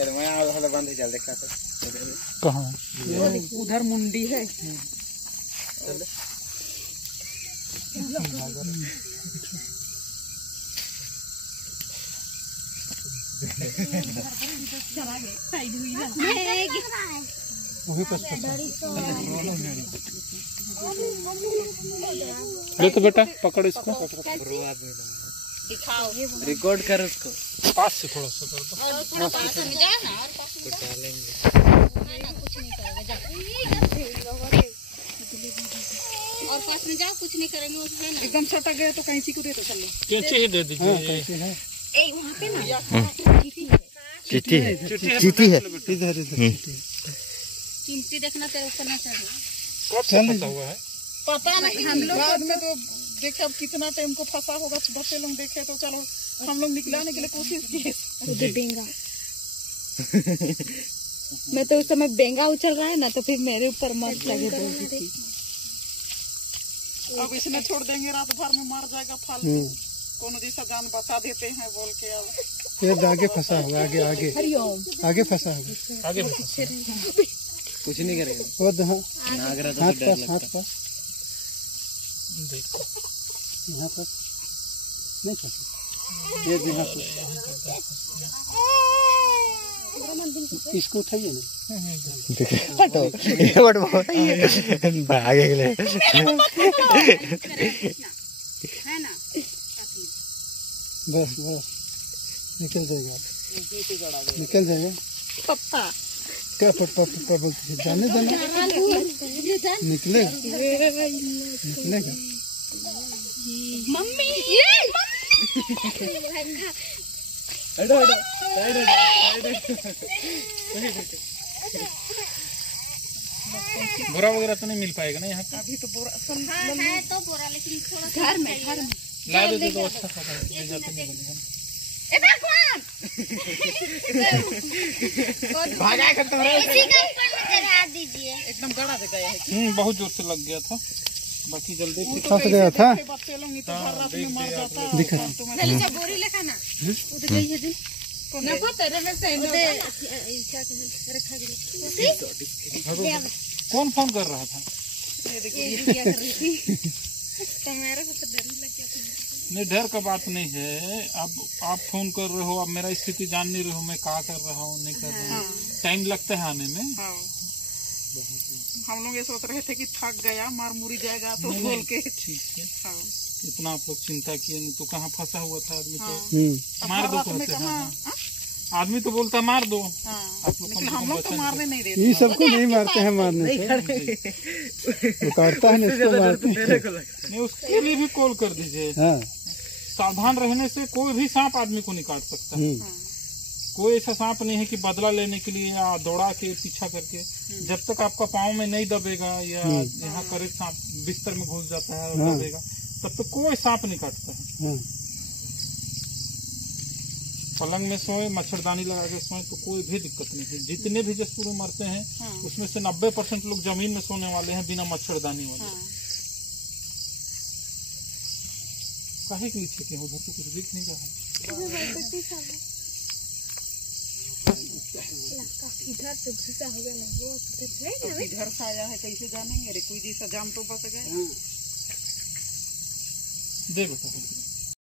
मैं बंद चल देखा तो कहाँ उधर मुंडी है। वही पास ले तो बेटा पकड़ इसको, रिकॉर्ड कर उसको, पास से थोड़ा सा कर दो। और पास में जा, कुछ नहीं करेंगे उसमें ना। एकदम सटक गए तो कैंची को दे तो चलो। कैंची ही दे दीजिए। कैंची है वहाँ पे ना चीटी है, चीटी है। इधर इधर चिमटी देखना तेरे ऊपर ना चढ़े। कब से फंसा हुआ है पता नहीं, हम लोग बाद में तो देखे अब कितना टाइम को फंसा होगा। बच्चे लोग देखे तो चलो हम लोग निकलाने के लिए कोशिश किए। बेंगा मैं तो उस समय बेंगा उछल रहा है ना, तो फिर मेरे ऊपर मस्त लगे बोलती थी। अब इसमें छोड़ देंगे रात भर में मर जाएगा फालतू। कोनो जैसा जान बचा देते हैं बोल के। अब ये आगे फंसा होगा, आगे आगे आगे फंसा होगा, आगे कुछ नहीं करेगा। वो हाथ पास देखो यहाँ पर नहीं फंसा। ये यहाँ पर इसको उठाइए ना, हटो आगे के लिए है ना। बस बस निकल जाएगा, निकल जाएगा। पप्पा क्या पप्पा पप्पा बोलते हैं? जाने देना, निकलेगा निकलेगा। मम्मी बुरा वगैरह तो नहीं मिल पाएगा ना यहाँ पे। अभी तो बुरा है तो बुरा, लेकिन थोड़ा घर में ला दो तो अच्छा खाता है, ले जाते नहीं बनेगा। भागा खत्म रहा दीजिए। एकदम गड़ा दे गया है। बहुत जोर से लग गया था, बाकी जल्दी फंस गया था। बच्चे लोग नहीं तो हर रात में मर जाता है। बोरी लेखा ना उधर गई है दिन ना पता रे मैं पहन रखा गया। कौन फोन कर रहा था? ये देखिए तुम्हारा को तो डर ही लग गया था। नहीं, डर का बात नहीं है। अब आप फोन कर रहे हो, अब मेरा स्थिति जान नहीं रहे हो, मैं क्या कर रहा हूँ नहीं कर रहा हूँ। टाइम लगता है आने में। हम लोग ये सोच रहे थे कि थक गया, मार मुरी जाएगा तो बोल के। ठीक है, इतना आप लोग चिंता किए नहीं तो कहाँ फंसा हुआ था आदमी तो मार दो कहते हैं। आदमी तो बोलता मार दो, लेकिन हम लोग तो मारने नहीं देते। ये सबको नहीं मारते हैं, मारने से काटता है इसको मारते हैं। नहीं, उसके लिए भी कॉल कर दीजिए। सावधान रहने से कोई भी सांप आदमी को नहीं काट सकता। कोई ऐसा सांप नहीं है कि बदला लेने के लिए या दौड़ा के पीछा करके। जब तक आपका पाँव में नहीं दबेगा या यहाँ करे सांप बिस्तर में घुस जाता है और दबेगा, तब तक कोई सांप नहीं काटता है। पलंग में सोए, मच्छरदानी लगा के सोए तो कोई भी दिक्कत नहीं है। जितने भी जसपुर में मरते हैं उसमें से 90% लोग जमीन में सोने वाले हैं, बिना मच्छरदानी वाले। काहे के लिए छेके उधर तो कुछ दिख नहीं रहा है। इधर तो घुसा होगा ना, वो इधर से आया है कैसे जानेंगे रे? कोई जैसा जाम तो बच गए। दे बेटा।